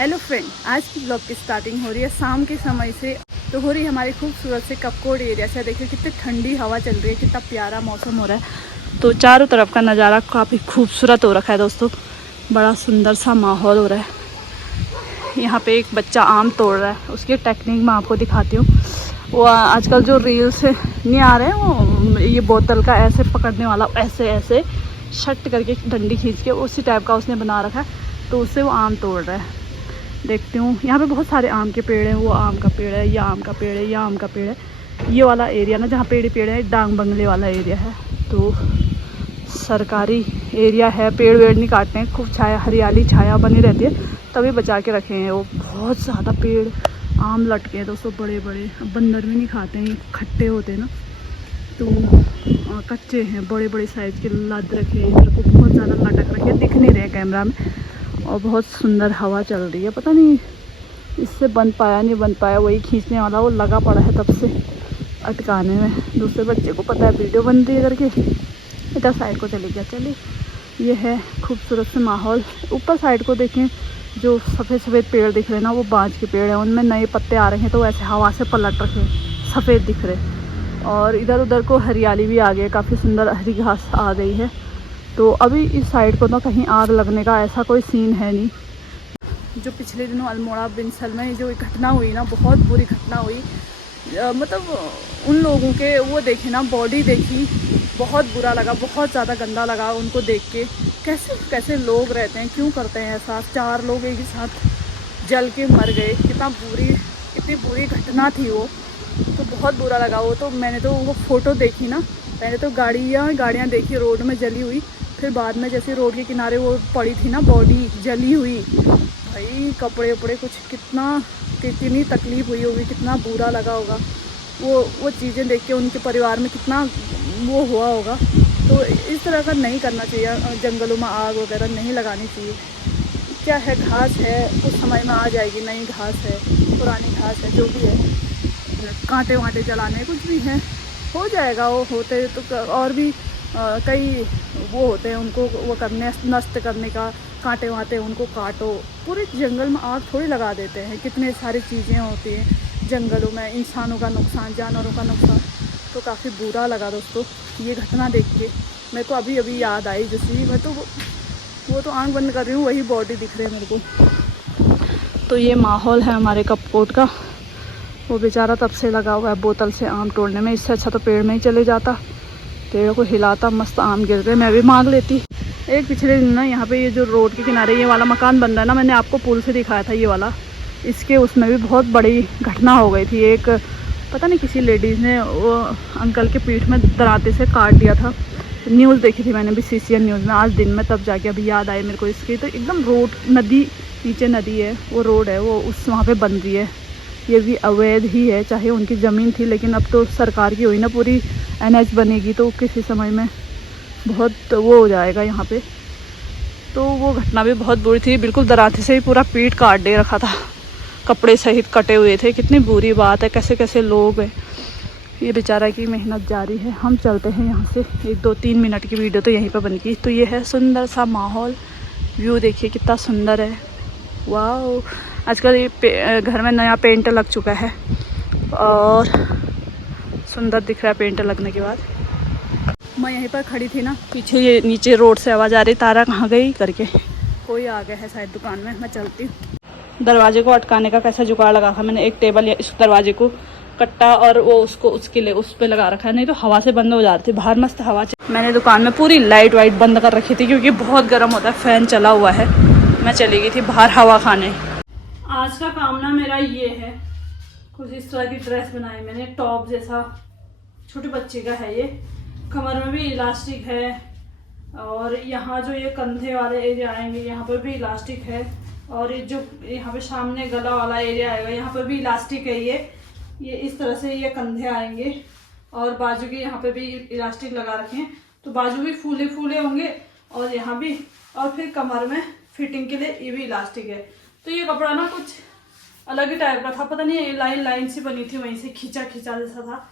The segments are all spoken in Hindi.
हेलो फ्रेंड, आज की ब्लॉग की स्टार्टिंग हो रही है शाम के समय से। तो हो रही है हमारी खूबसूरत से कपकोट एरिया से। देखिए कितनी ठंडी हवा चल रही है, कितना प्यारा मौसम हो रहा है। तो चारों तरफ का नज़ारा काफ़ी खूबसूरत हो रखा है दोस्तों। बड़ा सुंदर सा माहौल हो रहा है। यहाँ पे एक बच्चा आम तोड़ रहा है, उसकी टेक्निक मैं आपको दिखाती हूँ। वो आजकल जो रील्स नहीं आ रहे हैं, वो ये बोतल का ऐसे पकड़ने वाला, ऐसे ऐसे शट करके डंडी खींच के उसी टाइप का उसने बना रखा है। तो उससे वो आम तोड़ रहा है। देखती हूँ यहाँ पे बहुत सारे आम के पेड़ हैं। वो आम का पेड़ है, ये आम का पेड़ है, ये आम का पेड़ है। ये वाला एरिया ना जहाँ पेड़ ही पेड़ है, डांग बंगले वाला एरिया है। तो सरकारी एरिया है, पेड़ वेड़ नहीं काटते हैं, खूब छाया हरियाली छाया बनी रहती है, तभी बचा के रखे हैं। वो बहुत ज़्यादा पेड़ आम लटके हैं दोस्तों, बड़े बड़े। बंदर भी नहीं खाते हैं, खट्टे होते हैं ना। तो कच्चे हैं, बड़े बड़े साइज़ के लद रखे हैं। इधर को बहुत ज़्यादा लटक रखे हैं, दिख नहीं रहे कैमरा में। और बहुत सुंदर हवा चल रही है। पता नहीं इससे बन पाया नहीं बन पाया, वही खींचने वाला वो लगा पड़ा है तब से अटकाने में। दूसरे बच्चे को पता है वीडियो बन रही है करके, इधर साइड को चले गया। चलिए, ये है खूबसूरत से माहौल। ऊपर साइड को देखें, जो सफ़ेद सफ़ेद पेड़ दिख रहे हैं ना, वो बांज के पेड़ हैं। उनमें नए पत्ते आ रहे हैं, तो ऐसे हवा से पलट रखे सफ़ेद दिख रहे। और इधर उधर को हरियाली भी आ गई है, काफ़ी सुंदर हरी घास आ गई है। तो अभी इस साइड को ना कहीं आग लगने का ऐसा कोई सीन है नहीं। जो पिछले दिनों अल्मोड़ा बिनसल में जो घटना हुई ना, बहुत बुरी घटना हुई। मतलब उन लोगों के वो देखे ना, बॉडी देखी, बहुत बुरा लगा, बहुत ज़्यादा गंदा लगा उनको देख के। कैसे कैसे लोग रहते हैं, क्यों करते हैं ऐसा। 4 लोग एक ही साथ जल के मर गए। कितनी बुरी घटना थी वो। तो बहुत बुरा लगा वो। तो मैंने तो वो फ़ोटो देखी ना, पहले तो गाड़ियाँ देखी रोड में जली हुई, फिर बाद में जैसे रोड के किनारे वो पड़ी थी ना बॉडी जली हुई, भाई कपड़े वपड़े कुछ, कितनी तकलीफ़ हुई होगी, कितना बुरा लगा होगा वो चीज़ें देख के। उनके परिवार में कितना वो हुआ होगा। तो इस तरह का नहीं करना चाहिए, जंगलों में आग वगैरह नहीं लगानी चाहिए। क्या है, घास है, कुछ समय में आ जाएगी, नई घास है, पुरानी घास है, जो भी है, कांटे वांटे जलाने कुछ भी है, हो जाएगा। वो होते तो और भी कई वो होते हैं, उनको वो करने, नष्ट करने का। कांटे वाटे उनको काटो, पूरे जंगल में आग थोड़ी लगा देते हैं। कितने सारी चीज़ें होती हैं जंगलों में, इंसानों का नुकसान, जानवरों का नुकसान। तो काफ़ी बुरा लगा दोस्तों ये घटना देख के। मेरे को अभी याद आई जैसी, मैं तो वो तो आँख बंद कर रही हूँ, वही बॉडी दिख रही है मेरे को। तो ये माहौल है हमारे कपकोट का। वो बेचारा तब से लगा हुआ है बोतल से आम तोड़ने में। इससे अच्छा तो पेड़ में ही चले जाता, पेड़ को हिलाता, मस्त आम गिर गए, मैं भी मांग लेती। एक पिछले दिन ना यहाँ पे ये जो रोड के किनारे ये वाला मकान बन रहा है ना, मैंने आपको पुल से दिखाया था ये वाला, इसके उसमें भी बहुत बड़ी घटना हो गई थी। एक पता नहीं किसी लेडीज़ ने वो अंकल के पीठ में दराते से काट दिया था। न्यूज़ देखी थी मैंने भी, CCN न्यूज़ में आज दिन में, तब जाके अभी याद आई मेरे को इसकी। तो एकदम रोड, नदी, नीचे नदी है, वो रोड है, वो उस वहाँ पर बन रही है। ये भी अवैध ही है, चाहे उनकी ज़मीन थी, लेकिन अब तो सरकार की हुई ना, पूरी NH बनेगी, तो किसी समय में बहुत वो हो जाएगा यहाँ पे। तो वो घटना भी बहुत बुरी थी, बिल्कुल दराते से ही पूरा पीठ काट दे रखा था, कपड़े सहित कटे हुए थे। कितनी बुरी बात है, कैसे कैसे लोग हैं। ये बेचारा की मेहनत जारी है। हम चलते हैं यहाँ से। 1-2-3 मिनट की वीडियो तो यहीं पर बन गई। तो ये है सुंदर सा माहौल, व्यू देखिए कितना सुंदर है। वाह, आजकल ये घर में नया पेंट लग चुका है और सुंदर दिख रहा है पेंट लगने के बाद। मैं यहीं पर खड़ी थी ना, पीछे ये नीचे रोड से आवाज़ आ रही, तारा कहाँ गई करके। कोई आ गया है शायद दुकान में, मैं चलती हूँ। दरवाजे को अटकाने का कैसा जुगाड़ लगा था मैंने। एक टेबल या इस दरवाजे को कट्टा और वो उसको उसके लिए उस पर लगा रखा है, नहीं तो हवा से बंद हो जा रही थी। बाहर मस्त हवा मैंने दुकान में पूरी लाइट वाइट बंद कर रखी थी, क्योंकि बहुत गर्म होता है, फ़ैन चला हुआ है। मैं चली गई थी बाहर हवा खाने। आज का काम ना मेरा ये है, कुछ इस तरह की ड्रेस बनाई मैंने, टॉप जैसा, छोटे बच्चे का है ये। कमर में भी इलास्टिक है, और यहाँ जो ये कंधे वाले एरिया आएंगे यहाँ पर भी इलास्टिक है, और ये जो यहाँ पे सामने गला वाला एरिया आएगा यहाँ पर भी इलास्टिक है। ये इस तरह से ये कंधे आएंगे, और बाजू के यहाँ पे भी इलास्टिक लगा रखे हैं, तो बाजू भी फूले फूले होंगे, और यहाँ भी, और फिर कमर में फिटिंग के लिए ये भी इलास्टिक है। तो ये कपड़ा ना कुछ अलग ही टाइप का था, पता नहीं, ये लाइन लाइन सी बनी थी, वहीं से खींचा खींचा जैसा था।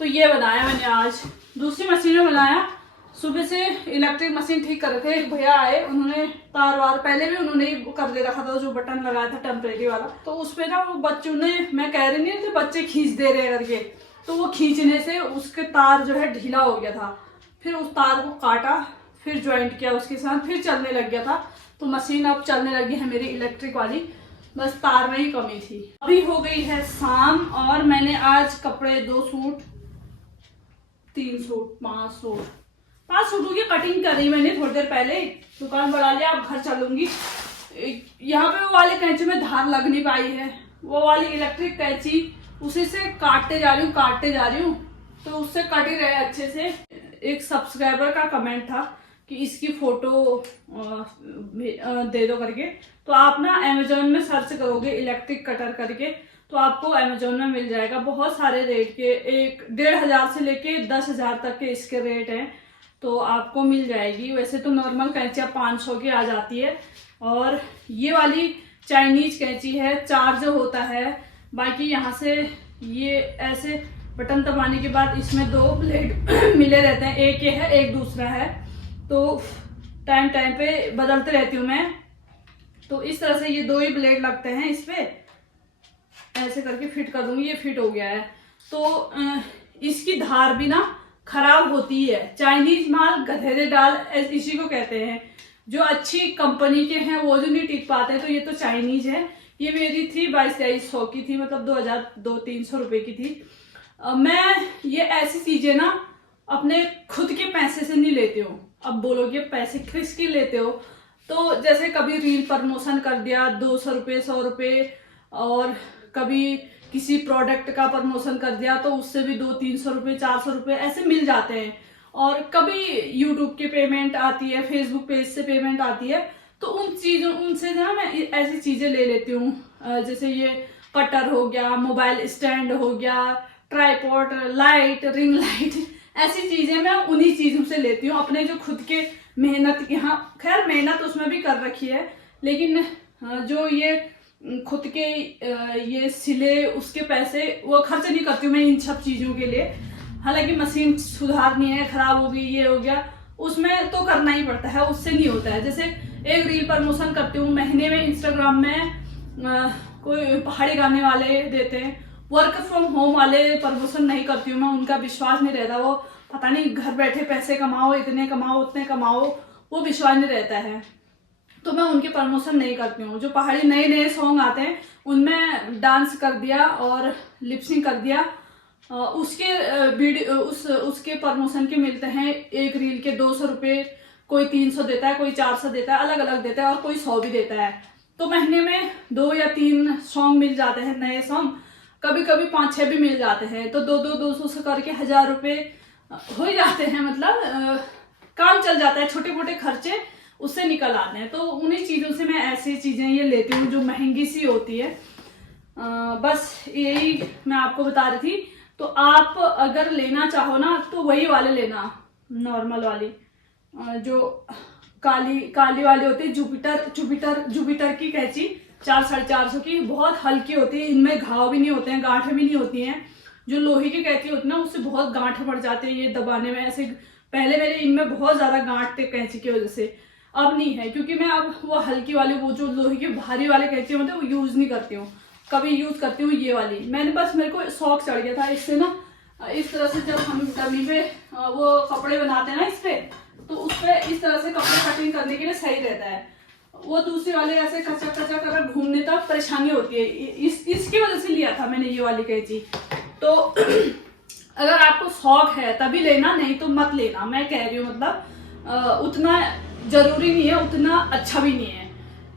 तो ये बनाया मैंने आज, दूसरी मशीन में बनाया, सुबह से इलेक्ट्रिक मशीन ठीक कर रखे, एक भैया आए, उन्होंने तार वार पहले भी उन्होंने कर दे रखा था, जो बटन लगाया था टेम्परेरी वाला, तो उस पे ना वो बच्चों ने, मैं कह रही नहीं थी बच्चे खींच दे रहे करके, तो वो खींचने से उसके तार जो है ढीला हो गया था। फिर उस तार को काटा, फिर ज्वाइंट किया उसके साथ, फिर चलने लग गया था। तो मशीन अब चलने लगी है मेरी इलेक्ट्रिक वाली, बस तार में ही कमी थी। अभी हो गई है शाम और मैंने आज कपड़े 2 सूट 3 सूट 5 सूटों की कटिंग करी मैंने थोड़ी देर पहले। दुकान बढ़ा लिया, अब घर चलूंगी। यहाँ पे वो वाली कैंची में धार लग नहीं पाई है, वो वाली इलेक्ट्रिक कैंची, उसी से काटते जा रही हूँ तो उससे कट ही रहे अच्छे से। एक सब्सक्राइबर का कमेंट था कि इसकी फोटो दे दो करके, तो आप ना अमेजोन में सर्च करोगे इलेक्ट्रिक कटर करके, तो आपको अमेजोन में मिल जाएगा। बहुत सारे रेट के, 1,500 से लेके 10,000 तक के इसके रेट हैं, तो आपको मिल जाएगी। वैसे तो नॉर्मल कैंचियाँ 500 की आ जाती है, और ये वाली चाइनीज कैंची है, चार्ज होता है। बाकी यहाँ से ये ऐसे बटन दबाने के बाद इसमें 2 ब्लेड मिले रहते हैं, एक ये है एक दूसरा है, तो टाइम पे बदलते रहती हूँ मैं। तो इस तरह से ये 2 ही ब्लेड लगते हैं इस पे, ऐसे करके फिट कर दूंगी। ये फिट हो गया है। तो इसकी धार भी ना खराब होती है। चाइनीज माल गधेरे डाल इसी को कहते हैं। जो अच्छी कंपनी के हैं वो जो नहीं टिक पाते, तो ये तो चाइनीज है। ये मेरी थी 2200 की थी, मतलब 2,300 रुपए की थी। मैं ये ऐसी चीजें ना अपने खुद के पैसे से नहीं लेती हूँ। अब बोलोगे पैसे किसके लेते हो, तो जैसे कभी रील प्रमोशन कर दिया 200 रुपये 100 रुपये, और कभी किसी प्रोडक्ट का प्रमोशन कर दिया तो उससे भी 200-300 रुपये 400 रुपये ऐसे मिल जाते हैं। और कभी यूट्यूब की पेमेंट आती है, फेसबुक पेज से पेमेंट आती है, तो उनसे ना मैं ऐसी चीजें ले लेती हूँ। जैसे ये कटर हो गया, मोबाइल स्टैंड हो गया, ट्राइपॉड, लाइट, रिंग लाइट, ऐसी चीजें मैं उन्हीं चीजों से लेती हूँ। अपने जो खुद के मेहनत, यहाँ खैर मेहनत उसमें भी कर रखी है, लेकिन जो ये खुद के ये सिले उसके पैसे वो खर्च नहीं करती हूँ मैं इन सब चीजों के लिए। हालांकि मशीन सुधारनी है, खराब हो गई, ये हो गया, उसमें तो करना ही पड़ता है, उससे नहीं होता है। जैसे एक रील प्रमोशन करती हूँ महीने में, इंस्टाग्राम में कोई पहाड़ी गाने वाले देते हैं, वर्क फ्रॉम होम वाले प्रमोशन नहीं करती हूँ मैं, उनका विश्वास नहीं रहता। वो पता नहीं घर बैठे पैसे कमाओ, इतने कमाओ उतने कमाओ, वो विश्वास नहीं रहता है, तो मैं उनके प्रमोशन नहीं करती हूँ। जो पहाड़ी नए सॉन्ग आते हैं उनमें डांस कर दिया और लिपसिंग कर दिया, उसके वीडियो उसके प्रमोशन के मिलते हैं एक रील के 200 रुपये, कोई 300 देता है, कोई 400 देता है, अलग अलग देता है, और कोई 100 भी देता है। तो महीने में 2 या 3 सॉन्ग मिल जाते हैं, नए सॉन्ग, कभी कभी 5-6 भी मिल जाते हैं, तो 200 से करके 1,000 रुपये हो जाते हैं। मतलब काम चल जाता है, छोटे मोटे खर्चे उससे निकल आते हैं। तो उन्हीं चीज़ों से मैं ऐसी चीज़ें ये लेती हूँ जो महंगी सी होती है। बस यही मैं आपको बता रही थी। तो आप अगर लेना चाहो ना तो वही वाले लेना, नॉर्मल वाली, जो काली वाली होती है, जुपिटर की कैंची 400-450 की, बहुत हल्की होती है, इनमें घाव भी नहीं होते हैं, गांठें भी नहीं होती हैं। जो लोहे की कैंची होती है ना उससे बहुत गांठ पड़ जाते हैं ये दबाने में। ऐसे पहले मेरे इनमें बहुत ज्यादा गांठ थे कैंची की वजह से, अब नहीं है, क्योंकि मैं अब वो हल्की वाली, वो जो लोहे की भारी वाले कैंची होते हैं वो यूज नहीं करती हूँ। कभी यूज करती हूँ ये वाली। मैंने बस, मेरे को शौक चढ़ गया था इससे ना, इस तरह से जब हम डमी पे वो कपड़े बनाते हैं ना इस पे, तो उस पे इस तरह से कपड़े कटिंग करने के लिए सही रहता है। वो दूसरी वाले ऐसे कच्चा कर घूमने तक परेशानी होती है, इसकी वजह से लिया था मैंने ये वाली कैंची। तो अगर आपको शौक है तभी लेना, नहीं तो मत लेना, मैं कह रही हूँ। मतलब उतना जरूरी नहीं है, उतना अच्छा भी नहीं है,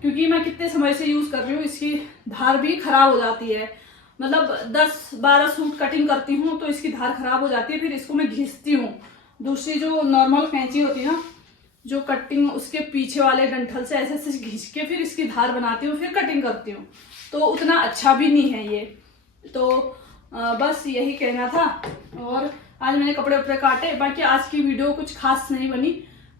क्योंकि मैं कितने समय से यूज कर रही हूँ, इसकी धार भी खराब हो जाती है। मतलब 10-12 सूट कटिंग करती हूँ तो इसकी धार खराब हो जाती है, फिर इसको मैं घिसती हूँ। दूसरी जो नॉर्मल कैंची होती है ना, जो कटिंग, उसके पीछे वाले डंठल से ऐसे ऐसे घिस के फिर इसकी धार बनाती हूँ, फिर कटिंग करती हूँ, तो उतना अच्छा भी नहीं है ये। तो बस यही कहना था। और आज मैंने कपड़े उपड़े काटे। बाकी आज की वीडियो कुछ खास नहीं बनी,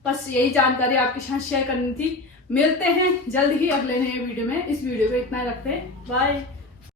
बस यही जानकारी आपके साथ शेयर करनी थी। मिलते हैं जल्द ही अगले नए वीडियो में। इस वीडियो को इतना रखते हैं, बाय।